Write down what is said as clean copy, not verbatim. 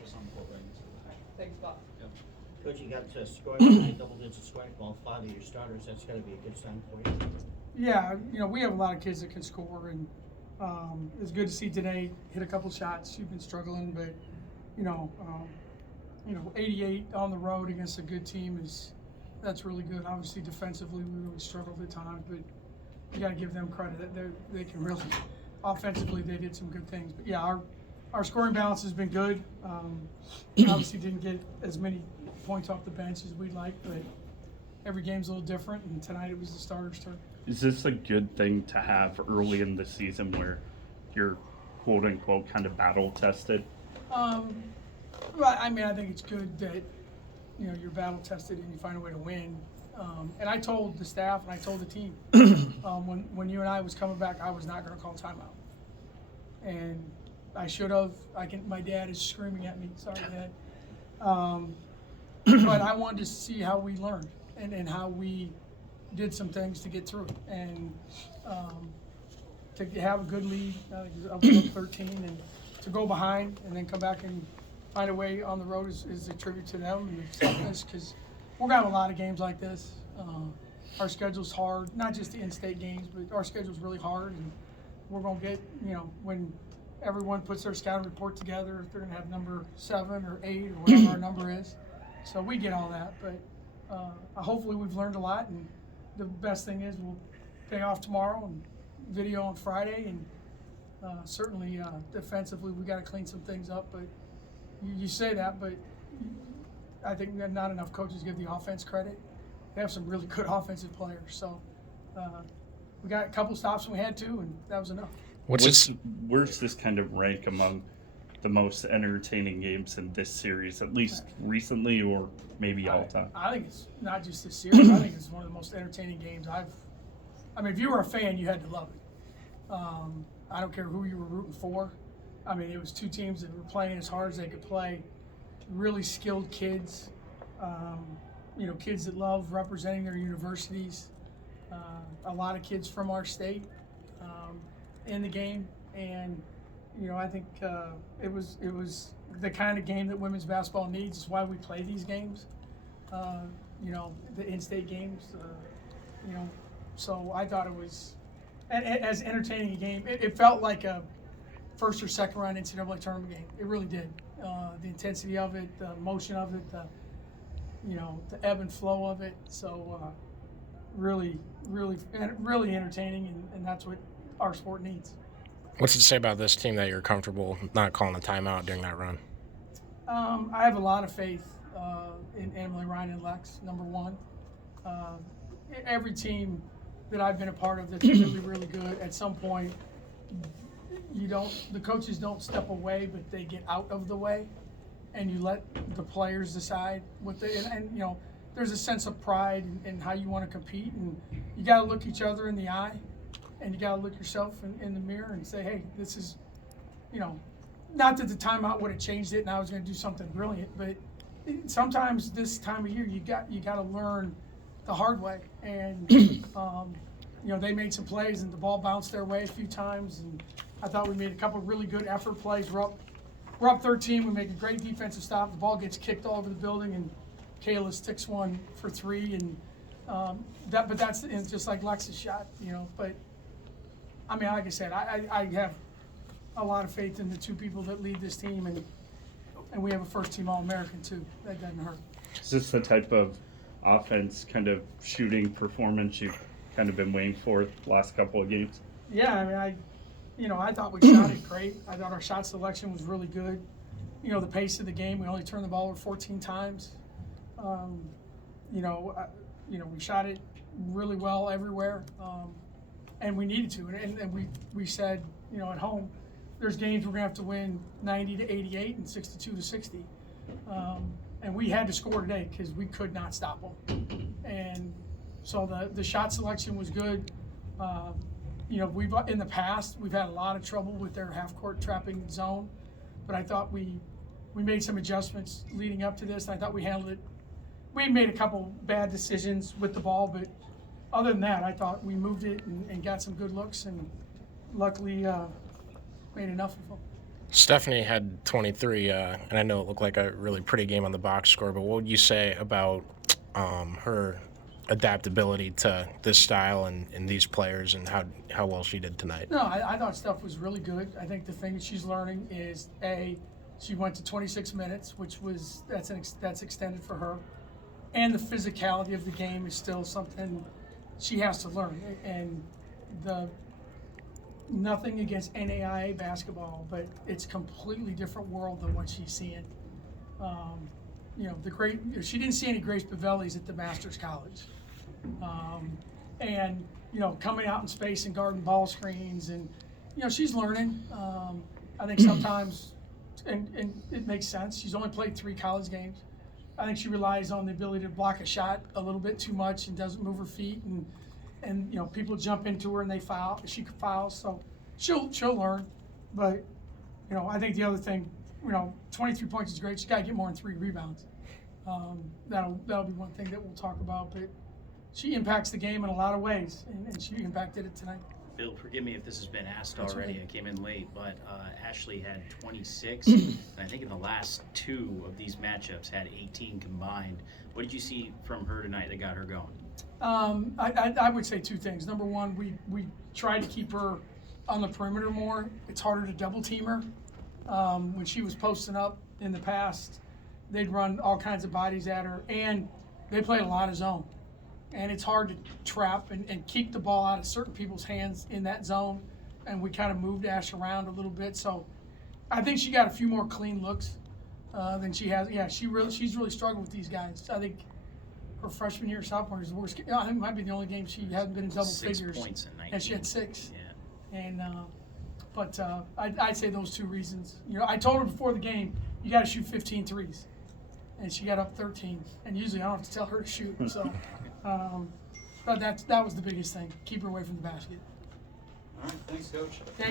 focus on the court right now. Thanks, Bob. Yep. Coach, you got to scoring double-digit scoring from all 5 of your starters. That's got to be a good sign for you. Yeah, we have a lot of kids that can score, and it's good to see today hit a couple shots. You've been struggling, but 88 on the road against a good team that's really good. Obviously, defensively, we really struggled at times, but you got to give them credit. They can really, offensively, they did some good things. But yeah, our scoring balance has been good. Obviously, didn't get as many points off the bench as we'd like, but every game's a little different, and tonight it was the starters' turn. Is this a good thing to have early in the season where you're quote unquote kind of battle tested? Well, I mean, I think it's good that you're battle tested and you find a way to win. And I told the staff and I told the team when UNI was coming back, I was not going to call timeout, and I should have. My dad is screaming at me. Sorry, Dad. But I wanted to see how we learned and how we did some things to get through it, and to have a good lead, up 13, and to go behind and then come back and find a way on the road is a tribute to them and the toughness, because we're going to have a lot of games like this. Our schedule's hard, not just the in-state games, but our schedule's really hard, and we're going to get, when everyone puts their scouting report together, if they're going to have number 7 or 8 or whatever our number is. So we get all that, but hopefully we've learned a lot, and the best thing is we'll pay off tomorrow and video on Friday, and certainly defensively we got to clean some things up. But you say that, but I think that not enough coaches give the offense credit. They have some really good offensive players, so we got a couple stops when we had to, and that was enough. Where's this kind of rank among the most entertaining games in this series, at least recently or maybe all time? I think it's not just this series. I think it's one of the most entertaining games I mean, if you were a fan, you had to love it. I don't care who you were rooting for. I mean, it was two teams that were playing as hard as they could play. Really skilled kids, kids that love representing their universities. A lot of kids from our state in the game, and I think it was the kind of game that women's basketball needs. It's why we play these games. The in-state games. So I thought it was as entertaining a game. It felt like a first or second round NCAA tournament game. It really did. The intensity of it, the motion of it, the ebb and flow of it. So really entertaining, and that's what our sport needs. What's it to say about this team that you're comfortable not calling a timeout during that run? I have a lot of faith in Emily, Ryan, and Lex, number one. Every team that I've been a part of that's really good, at some point, the coaches don't step away, but they get out of the way, and you let the players decide what they, and there's a sense of pride in how you want to compete, and you got to look each other in the eye, and you got to look yourself in the mirror and say, hey, this is, not that the timeout would have changed it and I was going to do something brilliant, but sometimes this time of year you got to learn the hard way, and they made some plays and the ball bounced their way a few times, and I thought we made a couple of really good effort plays. We're up 13. We make a great defensive stop. The ball gets kicked all over the building, and Kayla sticks one for 3, and that's just like Lex's shot, But I mean, like I said, I have a lot of faith in the two people that lead this team, and we have a first-team All-American too. That doesn't hurt. Is this the type of offense, kind of shooting performance you've kind of been waiting for the last couple of games? Yeah, I mean, I thought we shot it great. I thought our shot selection was really good. The pace of the game, we only turned the ball over 14 times. We shot it really well everywhere, and we needed to. And we said, at home, there's games we're gonna have to win 90-88 and 62-60. And we had to score today because we could not stop them. And so the shot selection was good. We've in the past we've had a lot of trouble with their half-court trapping zone, but I thought we made some adjustments leading up to this. And I thought we handled it. We made a couple bad decisions with the ball, but other than that, I thought we moved it and got some good looks, and luckily made enough of them. Stephanie had 23, and I know it looked like a really pretty game on the box score, but what would you say about her adaptability to this style and these players and how well she did tonight? No, I thought Steph was really good. I think the thing that she's learning is, she went to 26 minutes, which was that's extended for her, and the physicality of the game is still something she has to learn. And nothing against NAIA basketball, but it's a completely different world than what she's seeing. She didn't see any Grace Bavellis at the Masters College, and coming out in space and guarding ball screens, and she's learning. I think sometimes, and it makes sense. She's only played 3 college games. I think she relies on the ability to block a shot a little bit too much and doesn't move her feet, and people jump into her and they foul. She fouls, so she'll learn. But I think the other thing, 23 points is great. She's got to get more than 3 rebounds. That'll be one thing that we'll talk about. But she impacts the game in a lot of ways, and she impacted it tonight. Bill, forgive me if this has been asked That's already. okay. I came in late, but Ashley had 26, and I think in the last 2 of these matchups had 18 combined. What did you see from her tonight that got her going? I would say 2 things. Number one, we tried to keep her on the perimeter more. It's harder to double team her. When she was posting up in the past, they'd run all kinds of bodies at her, and they played a lot of zone. And it's hard to trap and keep the ball out of certain people's hands in that zone. And we kind of moved Ash around a little bit. So I think she got a few more clean looks than she has. Yeah, she's really struggled with these guys. I think her freshman year, sophomore is the worst. I think it might be the only game she hasn't been in double 6 figures. points in 19. And she had 6. Yeah. And I'd say those 2 reasons. I told her before the game, you got to shoot 15 threes. And she got up 13. And usually I don't have to tell her to shoot. So, but that was the biggest thing. Keep her away from the basket. All right, thanks, Coach. Thank you.